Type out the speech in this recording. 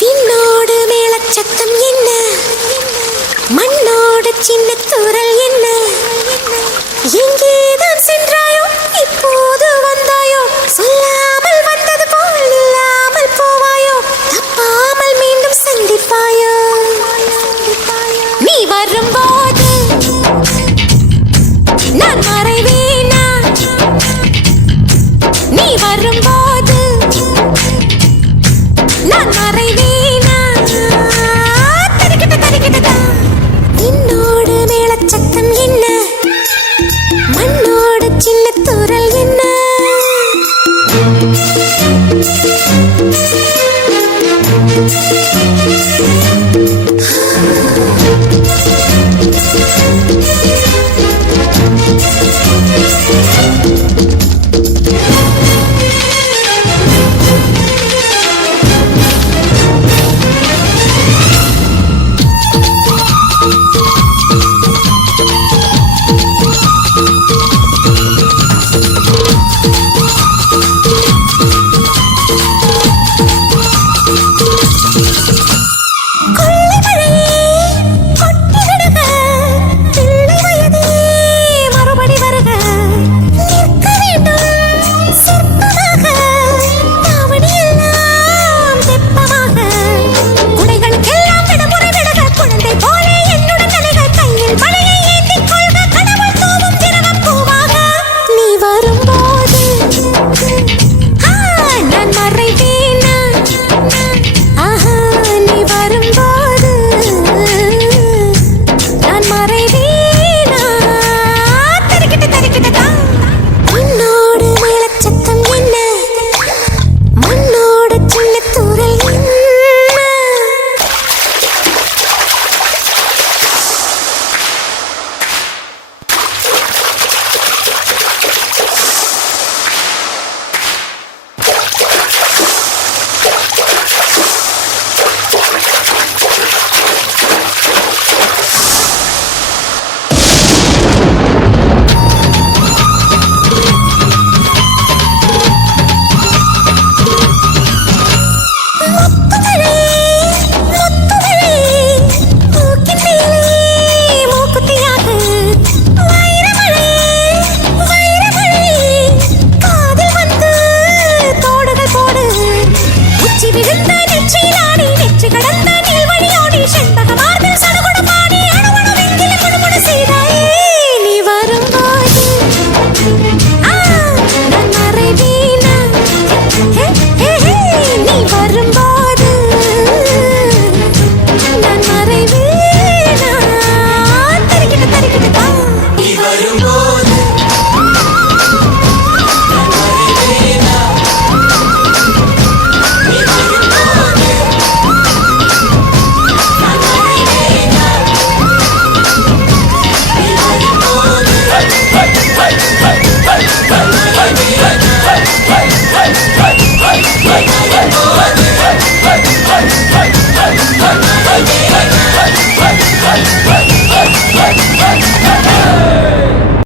விண்ணோடு மேலச்சத்தம் என்ன, மண்ணோடு சின்ன தூரல் என்ன, எங்கேதான் சென்றாயோ இப்போது வந்தாயோ, சொல்லாமல் வந்தது போல் இல்லாமல் போவாயோ, தப்பாமல் மீண்டும் சந்திப்பாயோ. நீ வரும்போது நான் மறைவேனா, நீ வரும்போது நான் மறைவேனா. தரிக்கிட்ட தரிக்கிட்டதா என்னோடு மேலச்சத்தம் என்ன, மண்ணோடு சின்ன தூரல் என்ன. விழுந்த நெற்றியில